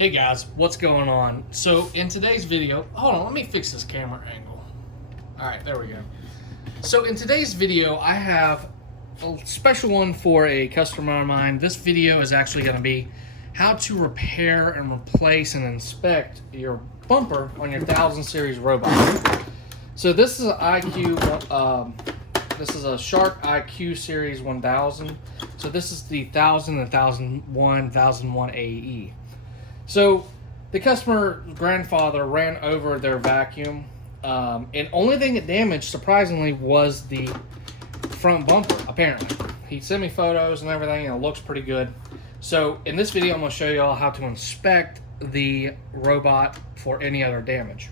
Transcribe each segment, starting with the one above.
Hey guys, what's going on? So in today's video, hold on, let me fix this camera angle. All right, there we go. So in today's video, I have a special one for a customer of mine. This video is actually going to be how to repair and replace and inspect your bumper on your 1000 series robot. So this is an this is a Shark IQ Series 1000. So this is the 1000 and 1001 AE. So the customer's grandfather ran over their vacuum, and only thing it damaged, surprisingly, was the front bumper, apparently. He sent me photos and everything, and it looks pretty good. So in this video, I'm going to show you all how to inspect the robot for any other damage.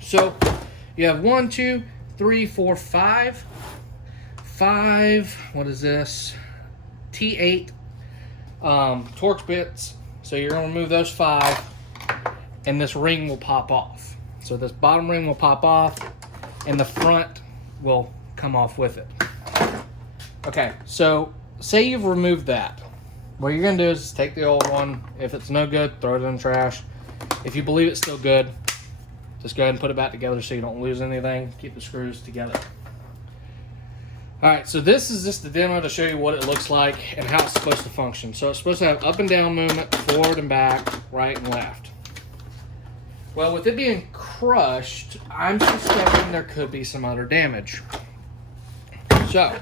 So you have 1, 2, 3, 4, 5. 5, what is this? T8 Torx bits. So you're going to remove those 5, and this ring will pop off. So this bottom ring will pop off, and the front will come off with it. Okay, so say you've removed that. What you're going to do is take the old one. If it's no good, throw it in the trash. If you believe it's still good, just go ahead and put it back together so you don't lose anything. Keep the screws together. Alright, so this is just the demo to show you what it looks like and how it's supposed to function. So it's supposed to have up and down movement, forward and back, right and left. Well, with it being crushed, I'm suspecting there could be some other damage. So,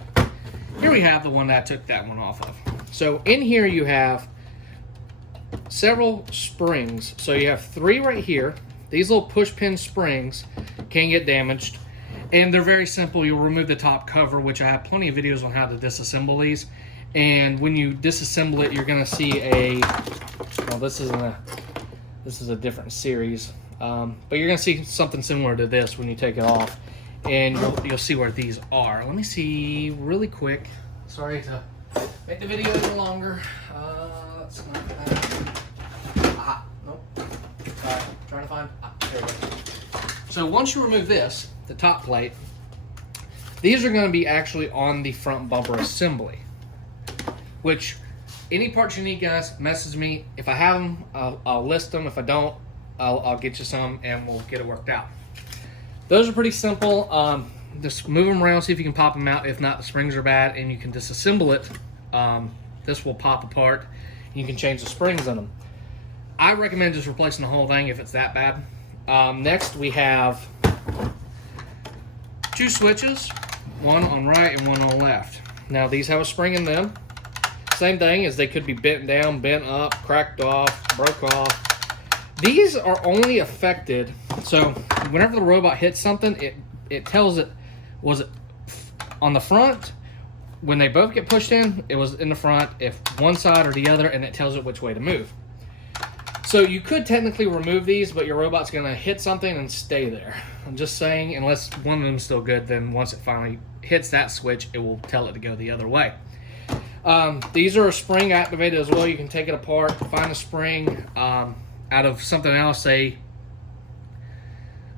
here we have the one that I took that one off of. So in here you have several springs. So you have 3 right here. These little push pin springs can get damaged. And they're very simple. You'll remove the top cover, which I have plenty of videos on how to disassemble these. And when you disassemble it, you're going to see a, well, this is a different series, but you're going to see something similar to this when you take it off, and you'll see where these are. Let me see really quick. Sorry to make the video any longer. That's not bad. Nope. All right, trying to find. There we go. So once you remove this, the top plate, these are going to be actually on the front bumper assembly, which any parts you need, guys, message me. If I have them, I'll list them. If I don't, I'll get you some and we'll get it worked out. Those are pretty simple. Just move them around, see if you can pop them out. If not, the springs are bad and you can disassemble it. This will pop apart. You can change the springs in them. I recommend just replacing the whole thing if it's that bad. Next, we have 2 switches, one on right and one on left. Now these have a spring in them. Same thing as they could be bent down, bent up, cracked off, broke off. These are only affected, so whenever the robot hits something, it tells it, was it on the front? When they both get pushed in, it was in the front, if one side or the other, and it tells it which way to move. So you could technically remove these, but your robot's going to hit something and stay there. I'm just saying, unless one of them's still good, then once it finally hits that switch, it will tell it to go the other way. These are spring activated as well. You can take it apart, find a spring out of something else, say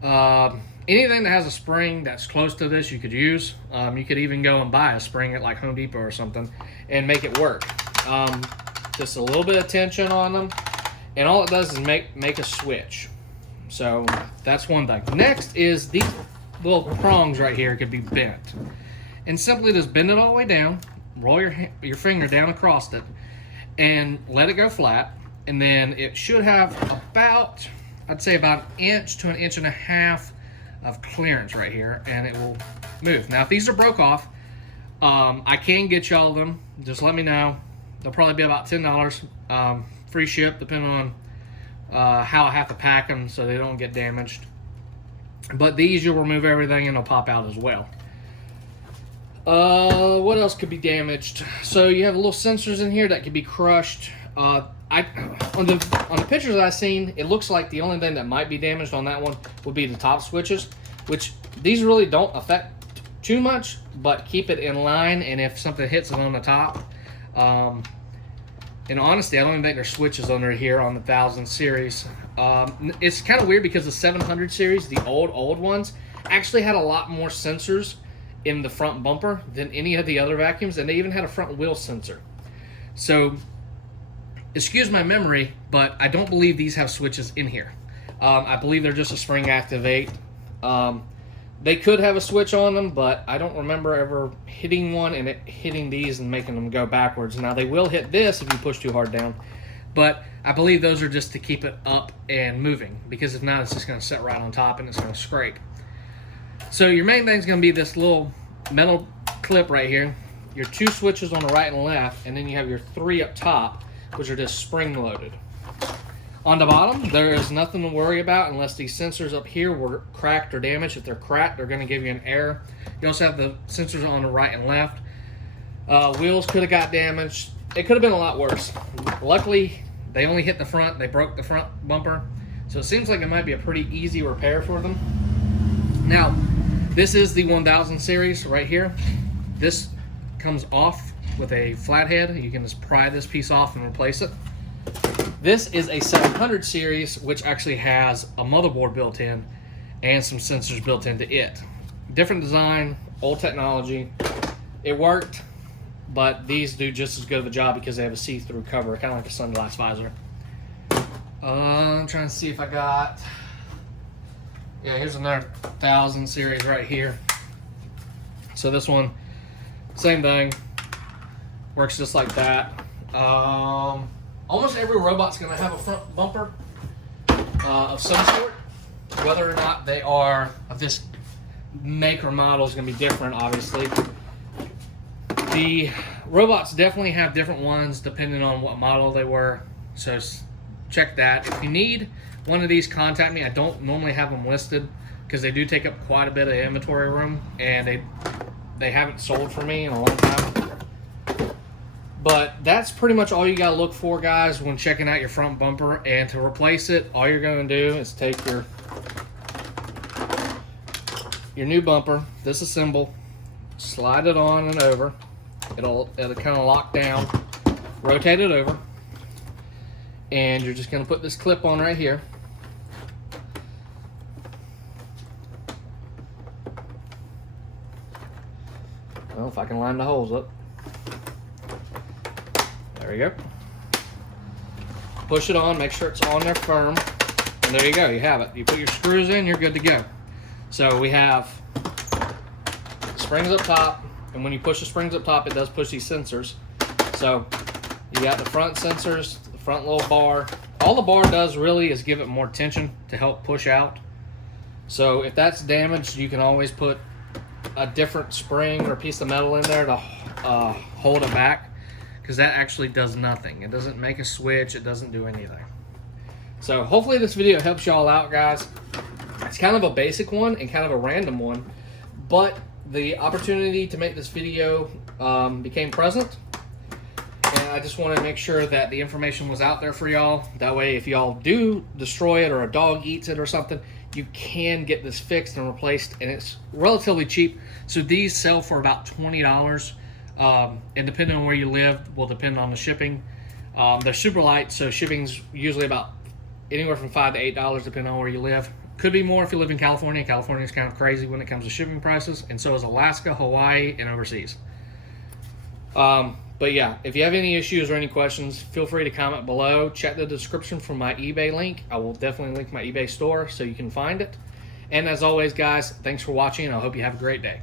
anything that has a spring that's close to this you could use. You could even go and buy a spring at like Home Depot or something and make it work. Just a little bit of tension on them. And all it does is make a switch. So that's one thing. Next is these little prongs right here could be bent. And simply just bend it all the way down, roll your finger down across it, and let it go flat. And then it should have about, I'd say about 1 inch to 1.5 inches of clearance right here, and it will move. Now if these are broke off, I can get y'all them. Just let me know. They'll probably be about $10. Free ship, depending on how I have to pack them so they don't get damaged. But these, you'll remove everything and they'll pop out as well. What else could be damaged? So you have little sensors in here that could be crushed. On the pictures I've seen, it looks like the only thing that might be damaged on that one would be the top switches, which these really don't affect too much, but keep it in line, and if something hits it on the top, and honestly, I don't even think there's switches under here on the 1000 series. It's kind of weird because the 700 series, the old ones, actually had a lot more sensors in the front bumper than any of the other vacuums, and they even had a front wheel sensor. So excuse my memory, but I don't believe these have switches in here. I believe they're just a spring activate. They could have a switch on them, but I don't remember ever hitting one and it hitting these and making them go backwards. Now they will hit this if you push too hard down, but I believe those are just to keep it up and moving, because if not, it's just going to sit right on top and it's going to scrape. So your main thing is going to be this little metal clip right here, your 2 switches on the right and left, and then you have your 3 up top, which are just spring loaded. On the bottom, there is nothing to worry about unless these sensors up here were cracked or damaged. If they're cracked, they're going to give you an error. You also have the sensors on the right and left. Wheels could have got damaged. It could have been a lot worse. Luckily, they only hit the front. They broke the front bumper. So it seems like it might be a pretty easy repair for them. Now, this is the 1000 series right here. This comes off with a flathead. You can just pry this piece off and replace it. This is a 700 series, which actually has a motherboard built in and some sensors built into it. Different design, old technology. It worked, but these do just as good of a job because they have a see-through cover, kind of like a sunglass visor. I'm trying to see if I got... Yeah, here's another 1000 series right here. So this one, same thing. Works just like that. Almost every robot's going to have a front bumper of some sort. Whether or not they are of this make or model is going to be different, obviously. The robots definitely have different ones depending on what model they were. So check that. If you need one of these, contact me. I don't normally have them listed because they do take up quite a bit of inventory room, and they haven't sold for me in a long time. But that's pretty much all you got to look for, guys, when checking out your front bumper. And to replace it, all you're going to do is take your new bumper, disassemble, slide it on and over. It'll kind of lock down, rotate it over, and you're just going to put this clip on right here. Well, if I can line the holes up. There you go. Push it on, make sure it's on there firm, and there you go, you have it. You put your screws in, you're good to go. So we have springs up top, and when you push the springs up top, it does push these sensors. So you got the front sensors, the front little bar. All the bar does really is give it more tension to help push out. So if that's damaged, you can always put a different spring or piece of metal in there to hold it back, because that actually does nothing. It doesn't make a switch. It doesn't do anything. So hopefully this video helps y'all out, guys. It's kind of a basic one and kind of a random one, but the opportunity to make this video became present, and I just want to make sure that the information was out there for y'all. That way, if y'all do destroy it or a dog eats it or something, you can get this fixed and replaced, and it's relatively cheap. So these sell for about $20. And depending on where you live will depend on the shipping. They're super light, so shipping's usually about anywhere from $5 to $8 depending on where you live. Could be more if you live in California. California's kind of crazy when it comes to shipping prices, and so is Alaska, Hawaii, and overseas. But yeah, if you have any issues or any questions, feel free to comment below. Check the description for my eBay link. I will definitely link my eBay store so you can find it. And as always, guys, thanks for watching, and I hope you have a great day.